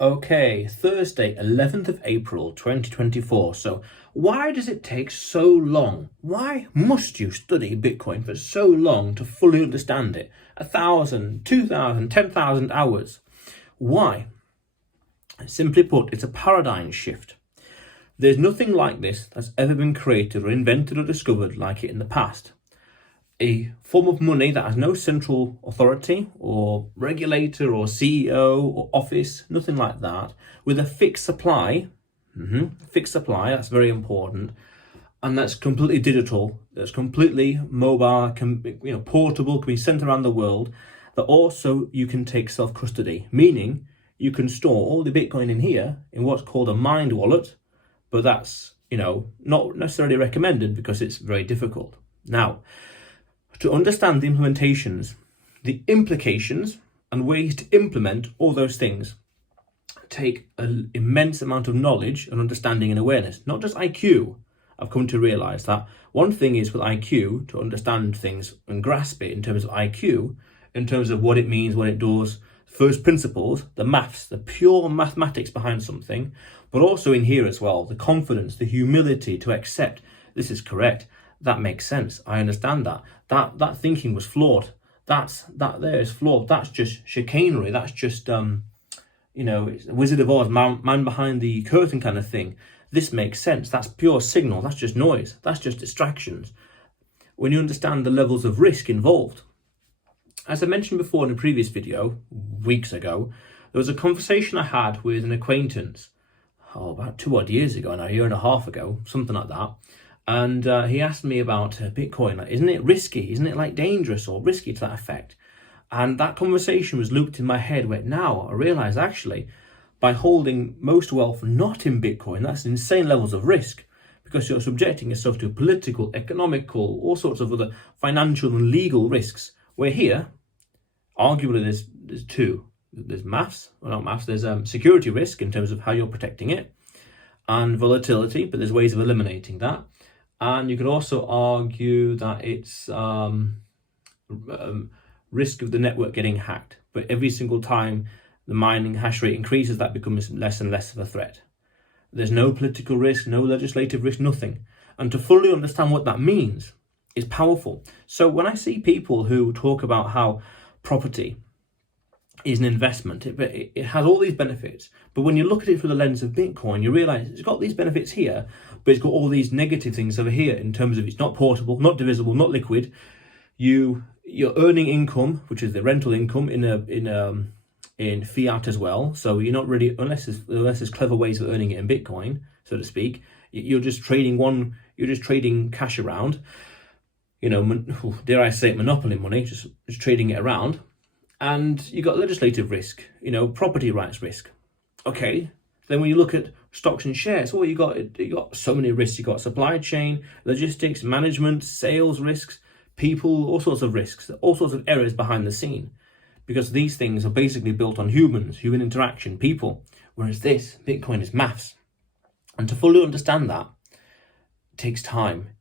Okay, Thursday, 11th of April, 2024. So why does it take so long? Why must you study Bitcoin for so long to fully understand it? 1,000, 2,000, 10,000 hours. Why? Simply put, it's a paradigm shift. There's nothing like this that's ever been created or invented or discovered like it in the past. A form of money that has no central authority or regulator or CEO or office, nothing like that, with a fixed supply, that's very important, and that's completely digital, that's completely mobile, portable, can be sent around the world, that also you can take self-custody, meaning you can store all the Bitcoin in here in what's called a mined wallet, but that's, not necessarily recommended because it's very difficult. Now, to understand the implementations, the implications, and ways to implement all those things take an immense amount of knowledge and understanding and awareness, not just IQ. I've come to realize that one thing is with IQ to understand things and grasp it in terms of IQ, in terms of what it means, what it does, first principles, the maths, the pure mathematics behind something, but also in here as well, the confidence, the humility to accept this is correct. That makes sense. I understand that. That thinking was flawed. That there is flawed. That's just chicanery. That's just it's Wizard of Oz, man behind the curtain kind of thing. This makes sense. That's pure signal. That's just noise. That's just distractions. When you understand the levels of risk involved. As I mentioned before in a previous video, weeks ago, there was a conversation I had with an acquaintance, about 2 odd years ago now, a year and a half ago, something like that. And he asked me about Bitcoin. Like, isn't it risky? Isn't it like dangerous or risky to that effect? And that conversation was looped in my head where now I realize actually by holding most wealth not in Bitcoin, that's insane levels of risk because you're subjecting yourself to political, economical, all sorts of other financial and legal risks. Where here, arguably there's two. There's there's security risk in terms of how you're protecting it and volatility, but there's ways of eliminating that. And you could also argue that it's risk of the network getting hacked. But every single time the mining hash rate increases, that becomes less and less of a threat. There's no political risk, no legislative risk, nothing. And to fully understand what that means is powerful. So when I see people who talk about how property is an investment, it has all these benefits, but when you look at it through the lens of Bitcoin, you realize it's got these benefits here, but it's got all these negative things over here in terms of it's not portable, not divisible, not liquid. You're earning income, which is the rental income, in fiat as well. So you're not really, unless there's clever ways of earning it in Bitcoin, so to speak. You're just trading cash around. Dare I say it, monopoly money, just trading it around. And you got legislative risk, property rights risk. Okay, then when you look at stocks and shares, you got so many risks. You got supply chain, logistics, management, sales risks, people, all sorts of risks, all sorts of errors behind the scene, because these things are basically built on humans, human interaction, people. Whereas this Bitcoin is maths, and to fully understand that takes time,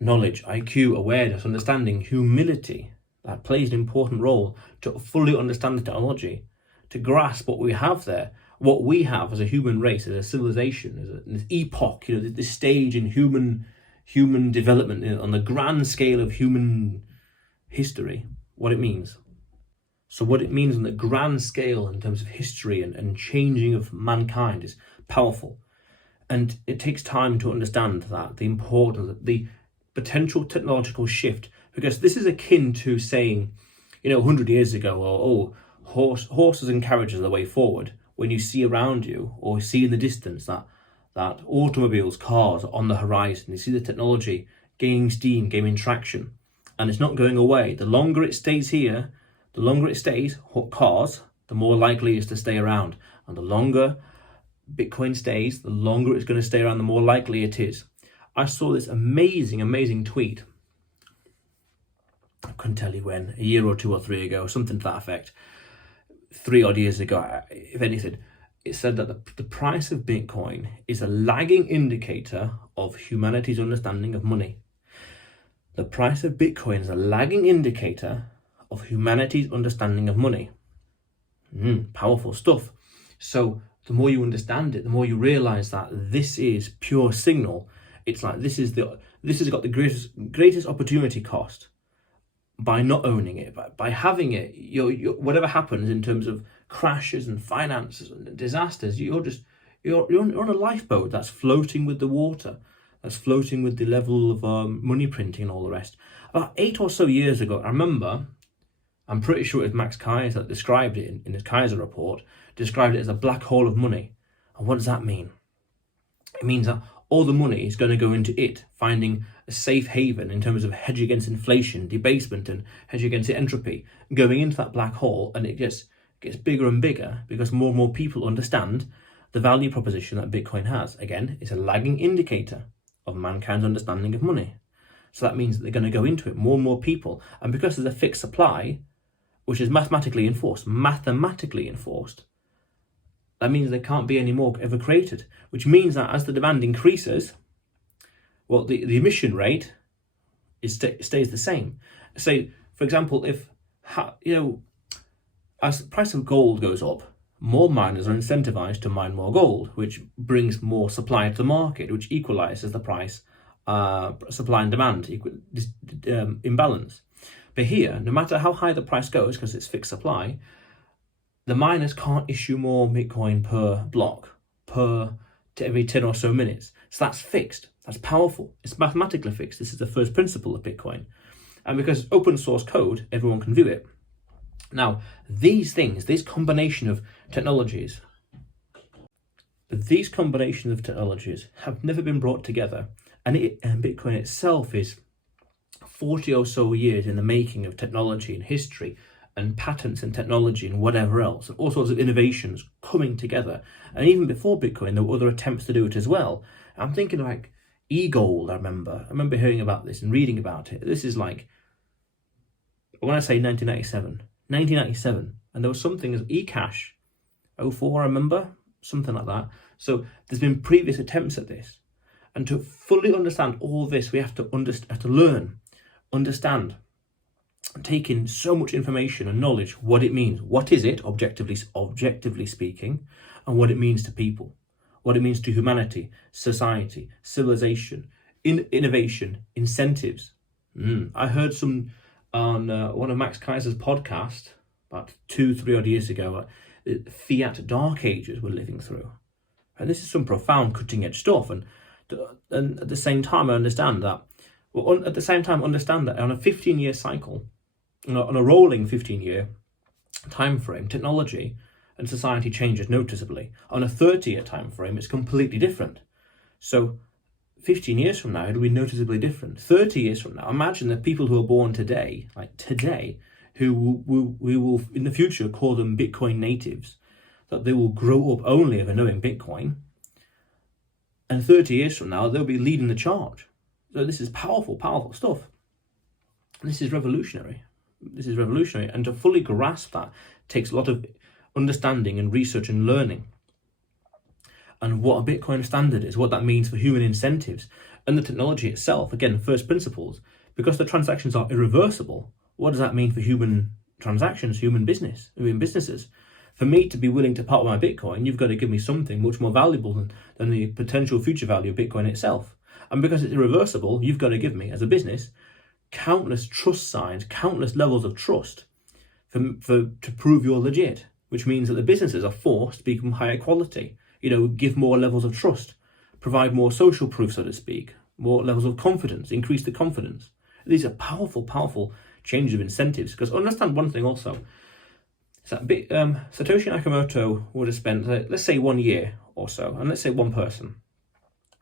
knowledge, IQ, awareness, understanding, humility. That plays an important role to fully understand the technology, to grasp what we have there, what we have as a human race, as a civilization, as an epoch, this stage in human development on the grand scale of human history, what it means. So what it means on the grand scale in terms of history and changing of mankind is powerful. And it takes time to understand that, the importance, the potential technological shift, because this is akin to saying, 100 years ago, horses and carriages are the way forward. When you see around you or see in the distance that automobiles, cars are on the horizon, you see the technology gaining steam, gaining traction, and it's not going away. The longer it stays here, cars, the more likely it is to stay around. And the longer Bitcoin stays, the longer it's going to stay around, the more likely it is. I saw this amazing tweet. I couldn't tell you when, a year or 2 or 3 ago, something to that effect. 3 odd years ago, if anything. It said that the price of Bitcoin is a lagging indicator of humanity's understanding of money. The price of Bitcoin is a lagging indicator of humanity's understanding of money. Powerful stuff. So the more you understand it, the more you realize that this is pure signal. It's like this has got the greatest opportunity cost by not owning it, by having it. Whatever happens in terms of crashes and finances and disasters, you're on a lifeboat that's floating with the water, that's floating with the level of money printing and all the rest. About 8 or so years ago, I remember, I'm pretty sure it was Max Kaiser that described it in his Kaiser report, described it as a black hole of money. And what does that mean? It means that all the money is going to go into it, finding a safe haven in terms of hedge against inflation, debasement, and hedge against entropy, going into that black hole, and it gets bigger and bigger because more and more people understand the value proposition that Bitcoin has. Again, it's a lagging indicator of mankind's understanding of money. So that means that they're going to go into it, more and more people. And because there's a fixed supply, which is mathematically enforced, that means there can't be any more ever created, which means that as the demand increases, well, the emission rate stays the same. Say, for example, as the price of gold goes up, more miners are incentivized to mine more gold, which brings more supply to the market, which equalizes the price, supply and demand imbalance. But here, no matter how high the price goes, because it's fixed supply, the miners can't issue more Bitcoin per block, every 10 or so minutes. So that's fixed. That's powerful. It's mathematically fixed. This is the first principle of Bitcoin. And because it's open source code, everyone can view it. Now, these things, this combination of technologies, have never been brought together. And Bitcoin itself is 40 or so years in the making of technology and history, and patents and technology and whatever else, and all sorts of innovations coming together. And even before Bitcoin, there were other attempts to do it as well. I'm thinking like e-gold. I remember hearing about this and reading about it. This is like, when I say 1997, and there was something as e-cash, 04, I remember, something like that. So there's been previous attempts at this. And to fully understand all this, we have to learn, understand, take in so much information and knowledge, what it means. What is it, objectively speaking, and what it means to people, what it means to humanity, society, civilization, innovation, incentives. I heard some on one of Max Kaiser's podcasts about 2-3 odd years ago, fiat dark ages we're living through. And this is some profound cutting edge stuff. And at the same time, understand that on a 15-year cycle, on a rolling 15-year time frame, technology and society changes noticeably. On a 30-year time frame, it's completely different. So 15 years from now, it'll be noticeably different. 30 years from now, imagine the people who are born today, who we will in the future call them Bitcoin natives, that they will grow up only ever knowing Bitcoin. And 30 years from now, they'll be leading the charge. So this is powerful, powerful stuff. This is revolutionary. And to fully grasp that takes a lot of understanding and research and learning. And what a Bitcoin standard is, what that means for human incentives, and the technology itself. Again, first principles. Because the transactions are irreversible, what does that mean for human transactions, human businesses? For me to be willing to part with my Bitcoin, you've got to give me something much more valuable than the potential future value of Bitcoin itself. And because it's irreversible, you've got to give me, as a business, countless trust signs, countless levels of trust to prove you're legit, which means that the businesses are forced to become higher quality, give more levels of trust, provide more social proof, so to speak, more levels of confidence, increase the confidence. These are powerful, powerful changes of incentives. Because understand one thing also, so Satoshi Nakamoto would have spent, let's say 1 year or so, and let's say one person,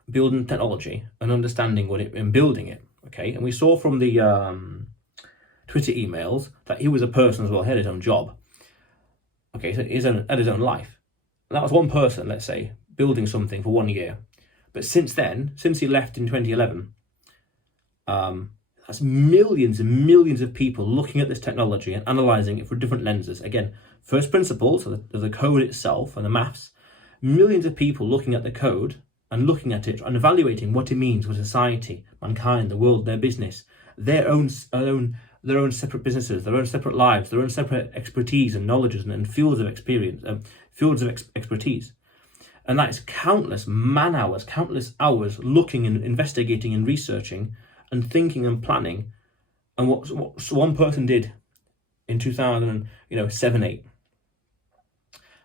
building technology and understanding and building it. Okay, and we saw from the Twitter emails that he was a person as well, he had his own job. Okay, so had his own life. And that was one person, let's say, building something for 1 year. But since he left in 2011, that's millions and millions of people looking at this technology and analysing it through different lenses. Again, first principles, so the code itself and the maths, millions of people looking at the code and looking at it and evaluating what it means for society, mankind, the world, their business, their own separate businesses, their own separate lives, their own separate expertise and knowledges and fields of experience, fields of expertise. And that is countless man hours, countless hours looking and investigating and researching and thinking and planning. And what one person did in 2007, 8.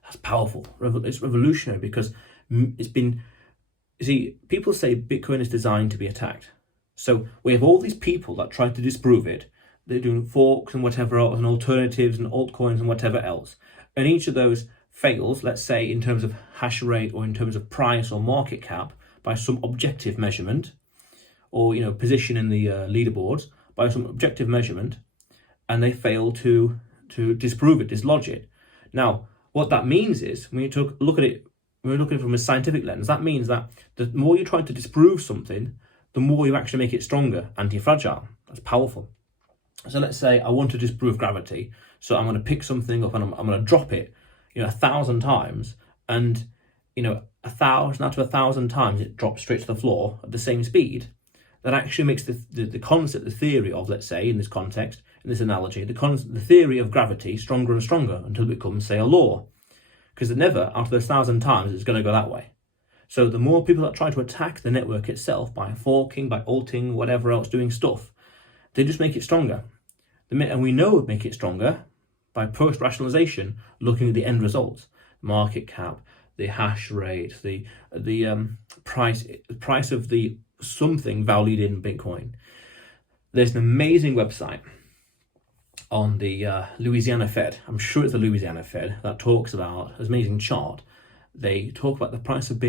That's powerful. It's revolutionary, because it's been, you see, people say Bitcoin is designed to be attacked. So we have all these people that try to disprove it. They're doing forks and whatever else, and alternatives and altcoins and whatever else. And each of those fails, let's say, in terms of hash rate or in terms of price or market cap by some objective measurement, or position in the leaderboards by some objective measurement, and they fail to disprove it, dislodge it. Now, what that means is, when you look at it from a scientific lens, that means that the more you try to disprove something, the more you actually make it stronger, anti-fragile. That's powerful. So let's say I want to disprove gravity, so I'm going to pick something up and I'm going to drop it 1,000 times, and 1,000 out of 1,000 times it drops straight to the floor at the same speed. That actually makes the concept, the theory of, let's say, in this context, in this analogy, the theory of gravity stronger and stronger until it becomes, say, a law. Because it never, out of those 1,000 times, it's going to go that way. So the more people that try to attack the network itself by forking, by alting, whatever else, doing stuff, they just make it stronger. And we know it make it stronger by post-rationalization, looking at the end results, market cap, the hash rate, the price of the something valued in Bitcoin. There's an amazing website on the Louisiana Fed. I'm sure it's the Louisiana Fed that talks about an amazing chart. They talk about the price of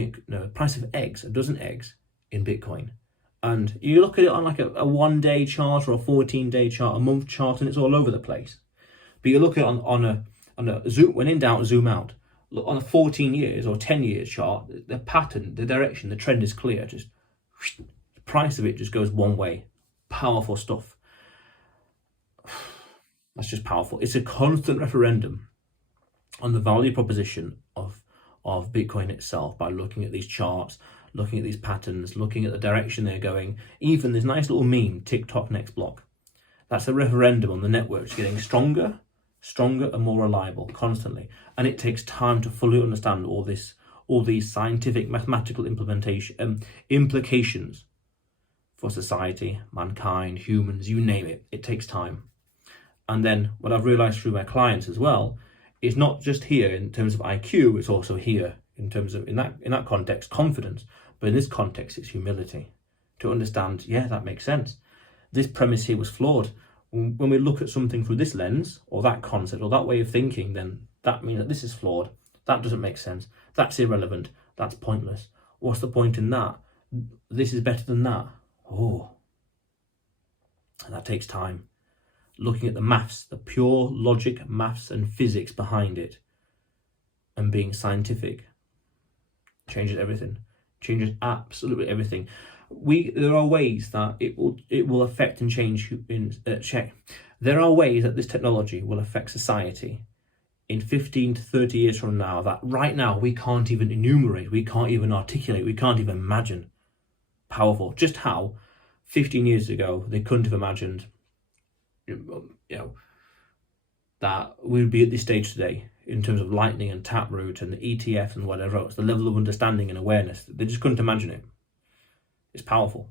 price of eggs, a dozen eggs in Bitcoin. And you look at it on like a 1 day chart or a 14-day chart, a month chart, and it's all over the place. But you look at it on a zoom, when in doubt, zoom out. Look on a 14 years or 10 years chart, the pattern, the direction, the trend is clear. Just the price of it just goes one way. Powerful stuff. That's just powerful. It's a constant referendum on the value proposition of Bitcoin itself by looking at these charts, looking at these patterns, looking at the direction they're going. Even this nice little meme, TikTok next block. That's a referendum on the networks getting stronger and more reliable constantly. And it takes time to fully understand all these scientific, mathematical implications for society, mankind, humans, you name it. It takes time. And then what I've realized through my clients as well is not just here in terms of IQ, it's also here in terms of, in that context, confidence. But in this context, it's humility. To understand, yeah, that makes sense. This premise here was flawed. When we look at something through this lens, or that concept, or that way of thinking, then that means that this is flawed. That doesn't make sense. That's irrelevant. That's pointless. What's the point in that? This is better than that. Oh. And that takes time. Looking at the maths, the pure logic, maths and physics behind it, and being scientific, changes everything. Changes absolutely everything. There are ways that it will affect and change. There are ways that this technology will affect society in 15 to 30 years from now that right now we can't even enumerate, we can't even articulate, we can't even imagine. Powerful. Just how 15 years ago they couldn't have imagined, that we'd be at this stage today in terms of Lightning and Taproot and the ETF and whatever else, the level of understanding and awareness. They just couldn't imagine it. It's powerful.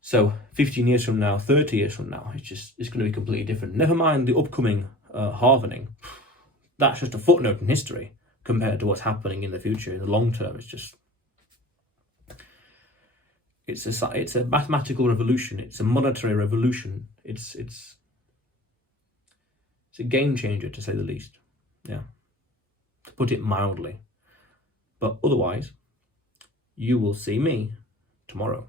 So 15 years from now, 30 years from now, it's going to be completely different. Never mind the upcoming halvening. That's just a footnote in history compared to what's happening in the future, in the long term. It's a mathematical revolution. It's a monetary revolution. It's a game changer, to say the least. Yeah, to put it mildly. But otherwise, you will see me tomorrow.